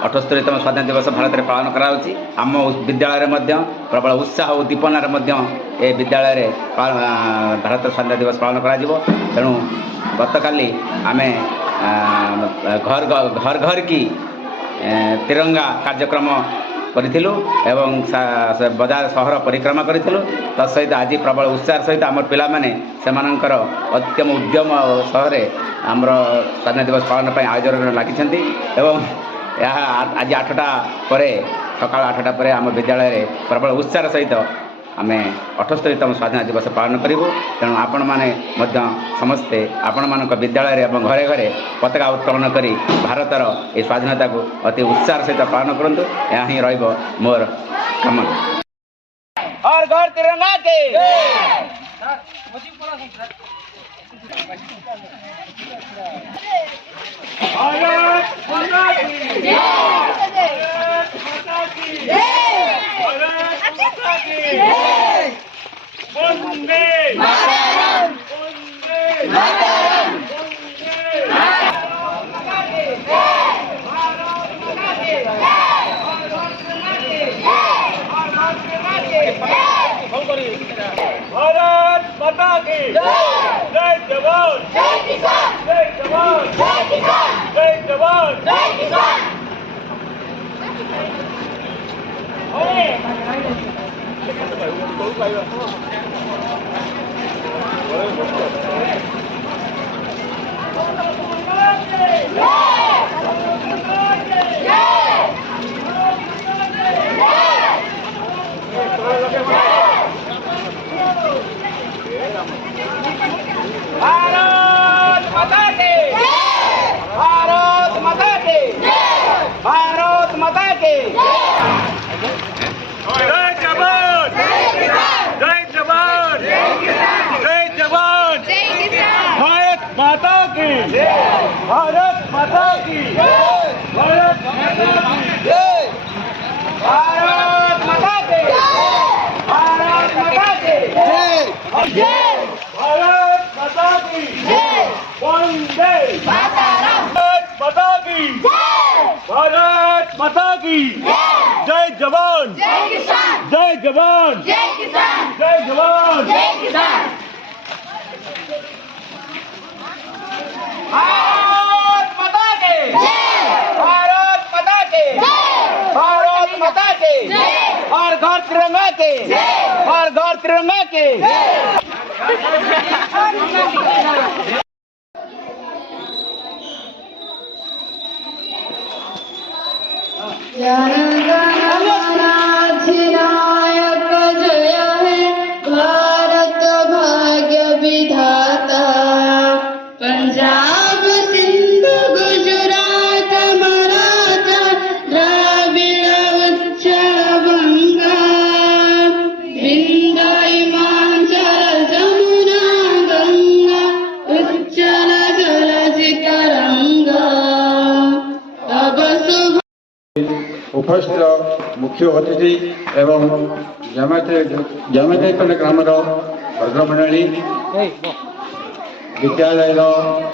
78तम स्वाधीनता दिवस भारत में पालन कराउछि। आम विद्यालय में प्रबल उत्साह और दीपनार ए विद्यालय भारत स्वाधीनता दिवस पालन करा तेणु गतकाली आमे घर घर की तिरंगा कार्यक्रम करिथिलु एवं बजार सहर परिक्रमा करिथिलु। तत्सहित आज प्रबल उत्साह सहित आम पिला माने सेमानंकर अत्यम उद्यम सहर आमर स्वाधीनता दिवस पालन पर आयोजन लगी एवं आज 8टा पर सकाल 8टा पर आम विद्यालय प्रबल उत्साह सहित आम 78तम स्वाधीनता दिवस पालन करूँ। तेणु आपण मैंने समस्ते आपण मान विद्यालय और घरे घरे पताका उत्तोलन कर भारतर ये स्वाधीनता को अति उत्साह सहित पालन करूँ। यह ही रहिबो मोर कामना। हर घर तिरंगा के भारत माता की जय जवान जय किसान जय जवान जय किसान जय जवान जय किसान। भारत माता की भारत माता की भारत माता की जय जवान जय जवान जय जवान भारत माता की भारत माता की भारत माता की भारत माता की भारत माता की जय भारत माता की वंदे भारत माता की भारत माता की जय जवान जय किसान जय जवान जय किसान जय जवान जय किसान। भारत माता के भारत माता के भारत माता के हर घर तिरंगा के हर घर तिरंगा के। नायक जय है भारत भाग्य विधाता। पंजाब सिंध गुजरात मराठा द्राविड़ उच्चल बंगा विंध्य हिमाचल जमुना गंगा उच्चल जलधि तरंगा। तब शुभ उपस्थित मुख्य अतिथि एवं जमातेकन ग्राम भद्रमंडली विद्यालय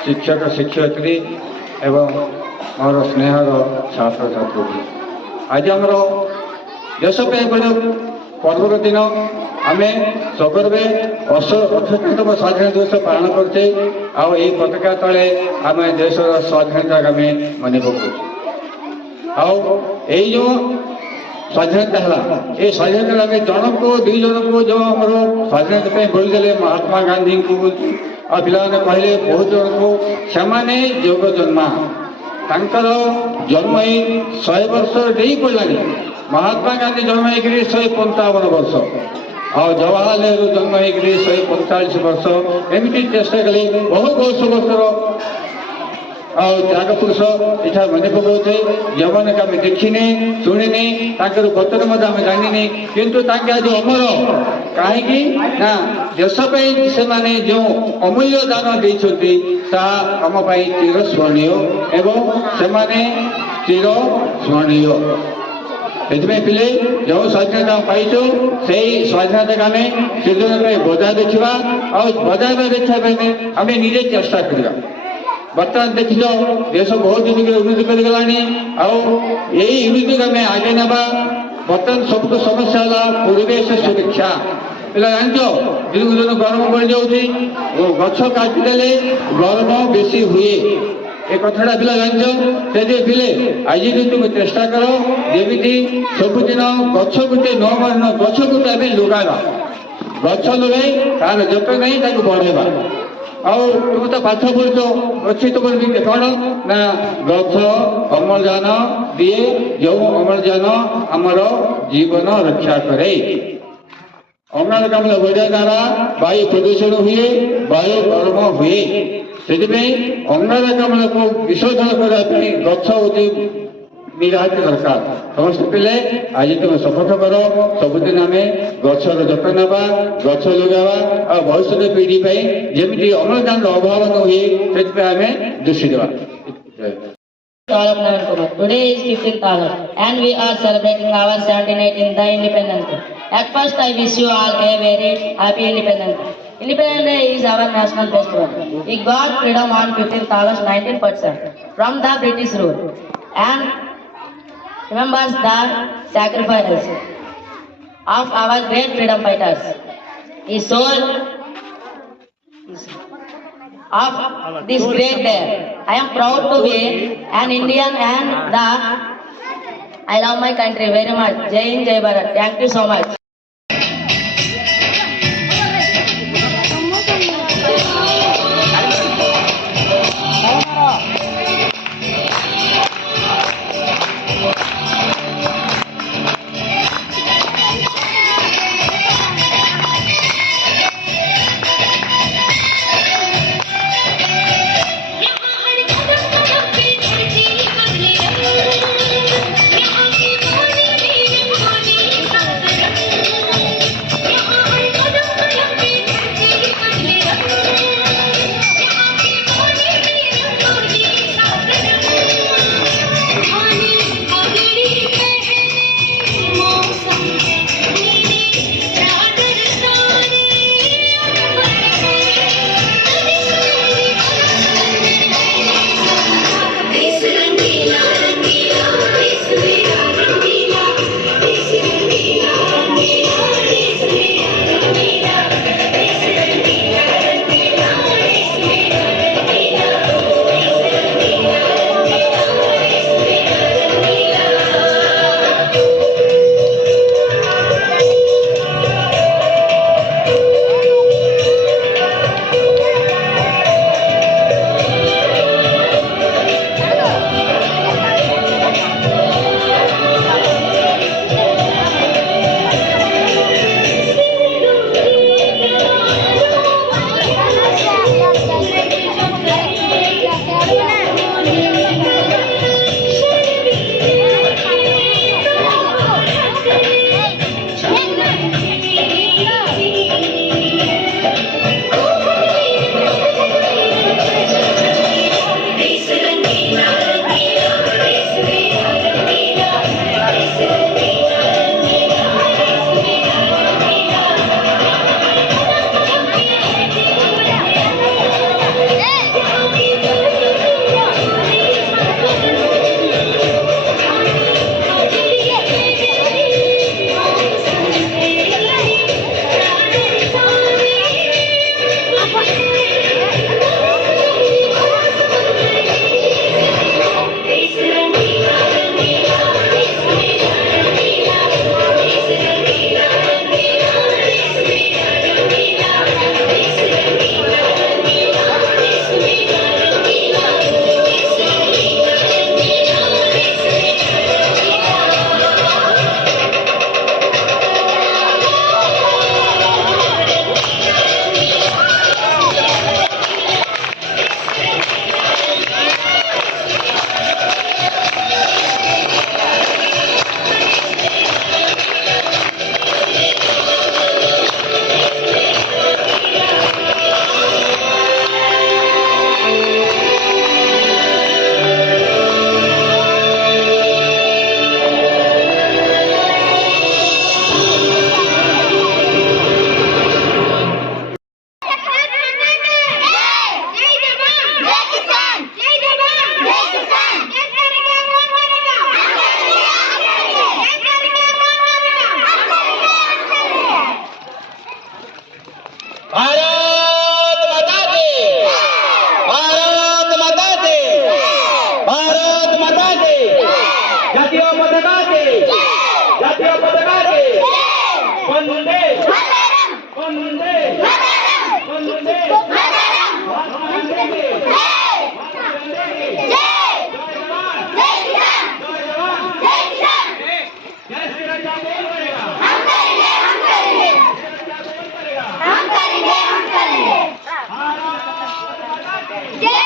शिक्षक शिक्षयित्री एवं मोर स्नेहर छात्र छात्री आज आमर देश गोटे पर्वर दिन आम सगर्वे 78तम स्वाधीनता दिवस पालन करते आई पताका तले आम देश स्वाधीनता आम मन पकाऊ जो स्वाधीनता है ये स्वाधीनता आम जन को 2 जन को जो आम स्वाधीनता बोलदेले महात्मा गांधी को आ पिलाने कहले बहुत जन को से जोग जन्मा तांकर जन्म 100 वर्ष नहीं पड़ानी। महात्मा गांधी जन्म हो 155 वर्ष और जवाहरलाल नेहरू जन्म हो 145 वर्ष एमती चेष्टा कले बहुत वर्ष और त्याग पुरुष इतना मन पकाते जवान का देखने शुणिने बतर आम जानी किंतु आज अमर कहीं ना देश से माने जो अमूल्य दान देते आम चिर स्मरणीय एवं से चिर स्मरणीय। से पिले जो स्वाधीनता पाइचु से स्वाधीनता आम सृजन बजाय देखा और बजाय देखा आम निजे चेष्टा करवा बर्तमान देख देश बहुत दिन उन्नति करगलानी आउनिटी आम आगे नवा बर्तमान सब समस्या है परिवेश सुरक्षा पिला जान दिन दिन गरम बढ़ जाऊँगी गछ काटिदेले गरम बेसी हुए ए कथाटा पिला जान से पिले आज तुम चेष्टा कर जमी सबुदिन गछ गुटे न मरन गछ गुटे आम लुगाइबा गछ लुगाई तार जतन नहीं ताकू बढ़ेबा आउ तुम तो पाठ पढ़ुच अच्छी तुम कौन ना गछ अम्लजान दिए जो अम्लजान आमर जीवन रक्षा करे अंगारकाम्ल बढ़िया द्वारा वायु प्रदूषण हुए वायु गरम हुए से अंगारकाम्ल को विशोधन करने गछ होती निहाती दरकार समस्त पिले आज तुम शपथ कर सबुदिन आम गचर जत्न नवा गछ लगा और भविष्य पीढ़ी जमी अम्लजान अभाव न हुए से आम दृष्टि देवा All of November. Today is 15th August and we are celebrating our 79th in the Independence Day. At first I wish you all a very happy Independence Day. Independence Day is our national festival. We got freedom on 15th August 19% from the British rule and remembers the sacrifice of our great freedom fighters. He soul of this great day. I am proud to be an Indian and I love my country very much. Jai Hind, Jai Bharat. Thank you so much. यहाँ की बोली मेरी बोली सागर जय